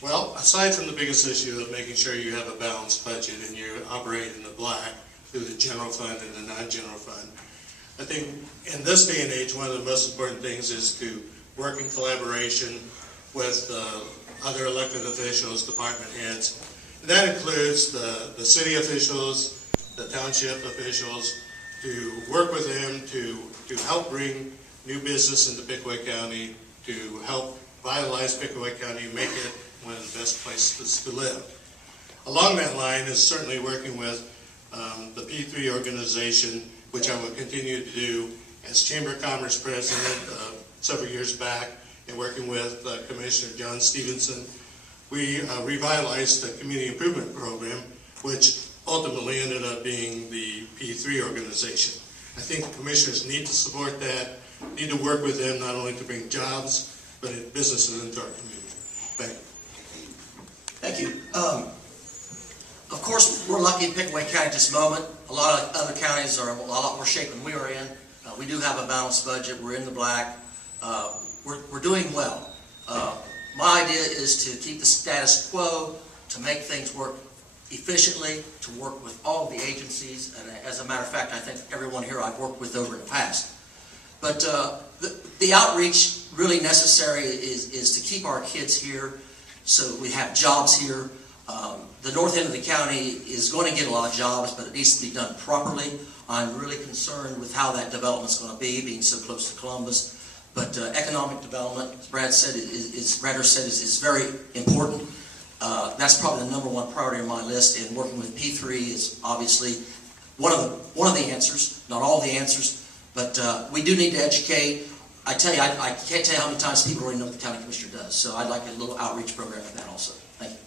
Well, aside from the biggest issue of making sure you have a balanced budget and you operate in the black through the general fund and the non-general fund, I think in this day and age, one of the most important things is to work in collaboration with other elected officials, department heads. And that includes the city officials, the township officials, to work with them to help bring new business into Pickaway County, to help vitalize Pickaway County and make it one of the best places to live. Along that line is certainly working with the P3 organization, which I will continue to do as Chamber of Commerce President several years back, and working with Commissioner John Stevenson. We revitalized the Community Improvement Program, which ultimately ended up being the P3 organization. I think the commissioners need to support that, need to work with them not only to bring jobs, but businesses into our community. Thank you. Thank you. Of course, we're lucky in Pickaway County at this moment. A lot of other counties are in a lot more shape than we are in. We do have a balanced budget. We're in the black. We're doing well. My idea is to keep the status quo, to make things work efficiently, to work with all the agencies, and as a matter of fact, I think everyone here I've worked with over in the past. But the outreach really necessary is to keep our kids here so we have jobs here. The north end of the county is going to get a lot of jobs, but it needs to be done properly. I'm really concerned with how that development is going to be, being so close to Columbus. But economic development, as Bradhurst said, is very important. That's probably the #1 priority on my list, and working with P3 is obviously one of the answers, not all the answers, but we do need to educate. I tell you, I can't tell you how many times people already know what the county commissioner does, so I'd like a little outreach program of that also. Thank you.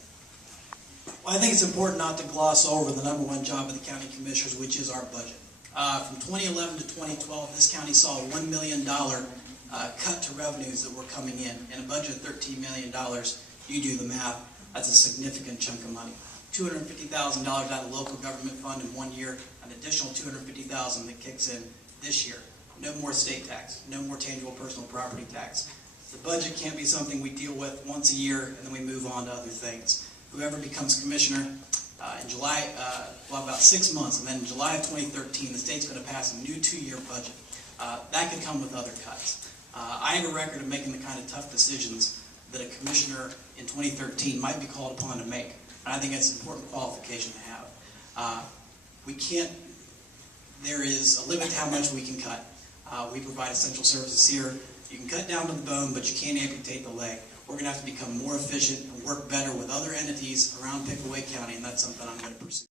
Well, I think it's important not to gloss over the #1 job of the county commissioners, which is our budget. From 2011 to 2012, this county saw a $1 million cut to revenues that were coming in a budget of $13 million. You do the math, that's a significant chunk of money. $250,000 out of the local government fund in 1 year, an additional $250,000 that kicks in this year. No more state tax, no more tangible personal property tax. The budget can't be something we deal with once a year and then we move on to other things. Whoever becomes commissioner in July, well, about 6 months, and then in July of 2013, the state's going to pass a new 2-year budget. That could come with other cuts. I have a record of making the kind of tough decisions that a commissioner in 2013 might be called upon to make. And I think that's an important qualification to have. There is a limit to how much we can cut. We provide essential services here. You can cut down to the bone, but you can't amputate the leg. We're going to have to become more efficient and work better with other entities around Pickaway County, and that's something I'm going to pursue.